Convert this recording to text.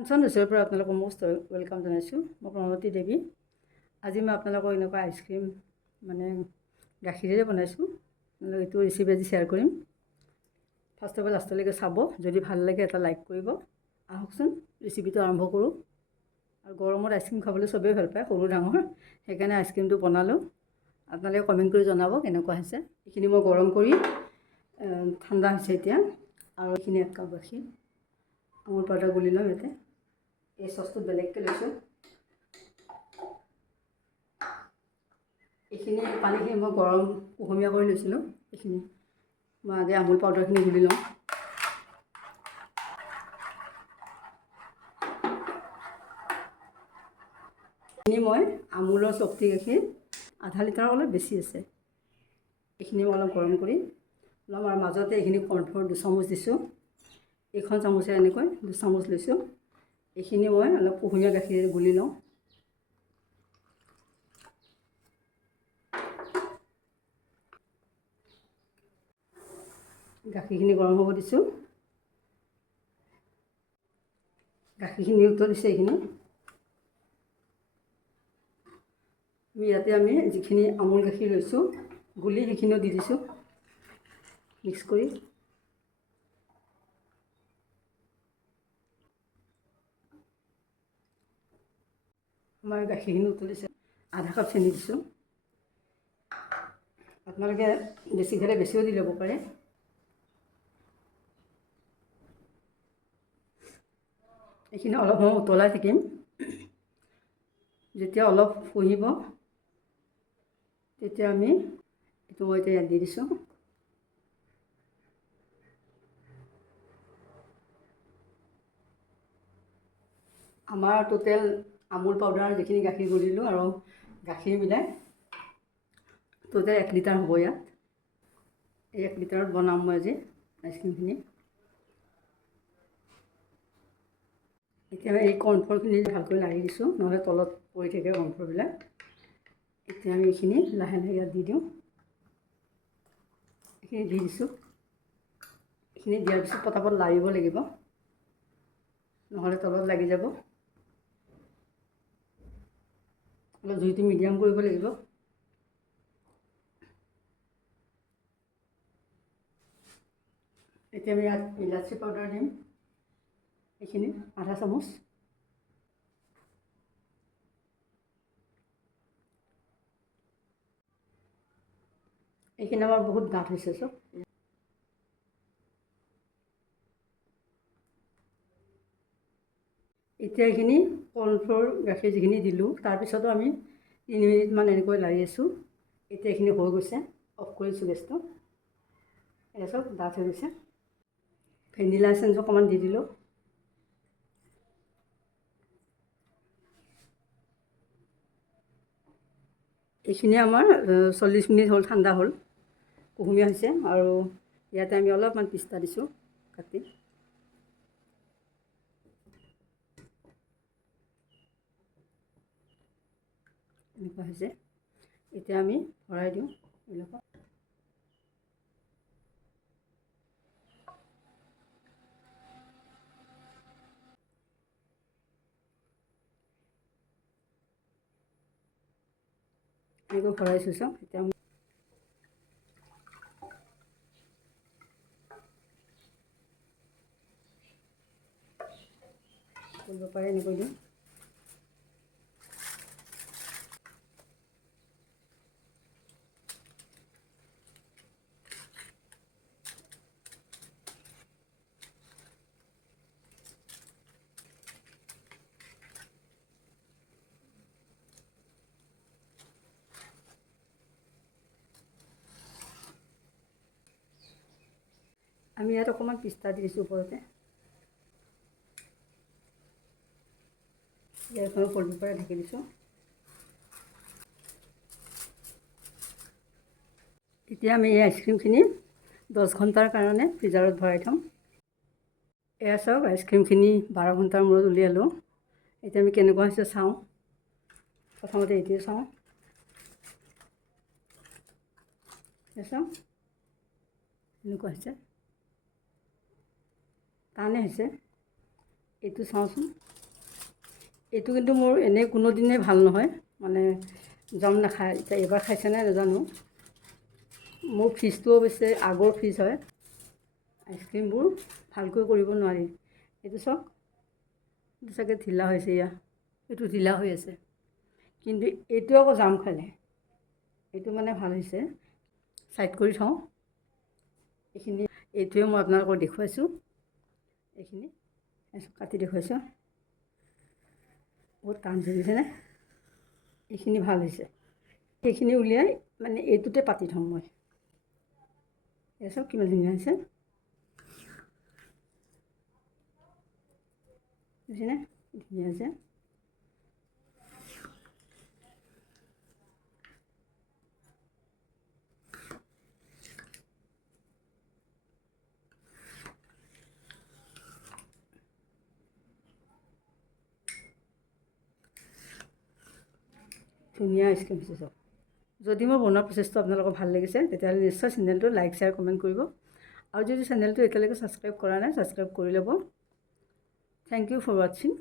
কাঞ্চন ৰেচিপিৰ পৰা আপোনালোকক most welcome জনাইছোঁ। মই প্ৰণতি দেৱী। আজি মই আপোনালোকক এনেকুৱা আইচক্ৰীম গাখীৰেৰে বনাইছোঁ। এইটো ৰেচিপি আজি শ্বেয়াৰ কৰিম। ফাৰ্ষ্ট অফ অল লাষ্টলৈকে চাব। যদি ভাল লাগে এটা লাইক কৰিব। আহকচোন ৰেচিপিটো আৰম্ভ কৰোঁ। আৰু গৰমত আইচক্ৰীম খাবলৈ চবেই ভাল পায়, সৰু ডাঙৰ। সেইকাৰণে আইচক্ৰীমটো বনালোঁ। আপোনালোকে কমেণ্ট কৰি জনাব কেনেকুৱা হৈছে। এইখিনি মই গৰম কৰি ঠাণ্ডা হৈছে এতিয়া। আৰু এইখিনি 1 কাপ গাখীৰ আমুল পাউডাৰ গুলি লওঁ ইয়াতে। এই চচটো বেলেগকৈ লৈছোঁ। এইখিনি পানীখিনি মই গৰম কুহুমীয়া কৰি লৈছিলোঁ। এইখিনি মই আগে আমুল পাউডাৰখিনি গুলি লওঁ। এইখিনি মই আমুলৰ চফটি গাখীৰ আধা লিটাৰৰ অলপ বেছি আছে। এইখিনি মই অলপ গৰম কৰি ল'ম। আৰু মাজতে এইখিনি কৰ্ণফ্ল'ৰ 2 চামুচ দিছোঁ। এইখন চামুচে এনেকৈ 2 চামুচ লৈছোঁ। এইখিনি মই অলপ কুহুমীয়া গাখীৰ গুলি লওঁ। গাখীৰখিনি গৰম হ'ব দিছোঁ। গাখীৰখিনি উতলিছে এইখিনি। ইয়াতে আমি যিখিনি আমুল গাখীৰ লৈছোঁ গুলি সেইখিনিও দি দিছোঁ মিক্স কৰি। আমাৰ গাখীৰখিনি উতলিছে। আধা কাপ চেনি দিছোঁ। আপোনালোকে বেছি খালে বেছিও দি ল'ব পাৰে। এইখিনি অলপ সময় উতলাই থাকিম। যেতিয়া অলপ ফুহিব তেতিয়া আমি এইটো মই এতিয়া ইয়াত দি দিছোঁ। আমাৰ টোটেল আমুল পাউডাৰ যিখিনি গাখীৰ গুলিলোঁ আৰু গাখীৰ মিলাই টোটেল 1 লিটাৰ হ'ব ইয়াত। এই 1 লিটাৰত বনাম মই আজি আইচক্ৰীমখিনি। এতিয়া এই কৰ্ণফ্ল'ৰখিনি ভালকৈ লাৰি দিছোঁ, নহ'লে তলত পৰি থাকে কৰ্ণফ্ল'ৰবিলাক। এতিয়া আমি এইখিনি লাহে লাহে ইয়াত দি দিওঁ। এইখিনি দি দিছোঁ। এইখিনি দিয়াৰ পিছত পটাপট লাৰিব লাগিব, নহ'লে তলত লাগি যাব। অলপ জুইটো মিডিয়াম কৰিব লাগিব। এতিয়া আমি ইয়াত ইলাচি পাউডাৰ দিম। এইখিনি আধা চামুচ। এইখিনি আমাৰ বহুত ডাঠ হৈছে চব। এতিয়া এইখিনি কৰ্ণফ্ল'ৰ গাখীৰ যিখিনি দিলোঁ তাৰপিছতো আমি 3 মিনিটমান এনেকৈ লাৰি আছোঁ। এতিয়া এইখিনি হৈ গৈছে। অফ কৰিছোঁ গেছটো। এয়া চব ডাঠ হৈ গৈছে। ভেনিলা এচেঞ্চ অকণমান দি দিলোঁ। এইখিনি আমাৰ 40 মিনিট হ'ল, ঠাণ্ডা হ'ল, কুহুমীয়া হৈছে। আৰু ইয়াতে আমি অলপমান পিস্তা দিছোঁ কাটি। এনেকুৱা হৈছে। এতিয়া আমি ভৰাই দিওঁ এইবিলাকত। এনেকৈ ভৰাইছোঁ চব। এতিয়া কৰিব পাৰে এনেকৈ দিওঁ। আমি ইয়াত অকণমান পিস্তা দি দিছোঁ ওপৰতে। ইয়াৰখনো কৰিব পাৰে ঢাকি দিছোঁ। এতিয়া আমি এই আইচক্ৰীমখিনি 10 ঘণ্টাৰ কাৰণে ফ্ৰিজাৰত ভৰাই থ'ম। এয়া চাওক, আইচক্ৰীমখিনি 12 ঘণ্টাৰ মূৰত উলিয়ালোঁ। এতিয়া আমি কেনেকুৱা হৈছে চাওঁ। প্ৰথমতে এইটোৱে চাওঁ। চাওক এনেকুৱা হৈছে, টানেই হৈছে। এইটো চাওঁচোন, এইটো কিন্তু মোৰ এনেই কোনোদিনেই ভাল নহয়, মানে জম নাখায়। এতিয়া এইবাৰ খাইছেনে নাজানো। মোৰ ফ্ৰিজটো অৱশ্যে আগৰ ফ্ৰিজ হয়, আইচক্ৰীমবোৰ ভালকৈ কৰিব নোৱাৰি। এইটো চাওক, এইটো চাগে ঢিলা হৈছে, এইটো ঢিলা হৈ আছে। কিন্তু এইটো আকৌ জাম খালে, এইটো মানে ভাল হৈছে। ছাইড কৰি থওঁ। এইখিনি এইটোৱে মই আপোনালোকক দেখুৱাইছোঁ। এইখিনি কাটি দেখুৱাইছোঁ, বহুত টান ধৰিছেনে? এইখিনি ভাল হৈছে। সেইখিনি উলিয়াই মানে এইটোতে পাতি থওঁ মই। এই চাওক কিমান ধুনীয়া হৈছে, বুজিছেনে? ধুনীয়া হৈছে। ধুনীয়া আইচক্ৰীম হৈছে চব। যদি মোৰ বনোৱা প্ৰচেছটো আপোনালোকৰ ভাল লাগিছে, তেতিয়াহ'লে নিশ্চয় চেনেলটো লাইক, শ্বেয়াৰ, কমেণ্ট কৰিব। আৰু যদি চেনেলটো এতিয়ালৈকে ছাবস্ক্ৰাইব কৰা নাই, ছাবস্ক্ৰাইব কৰি ল'ব। Thank you for ৱাটছিং।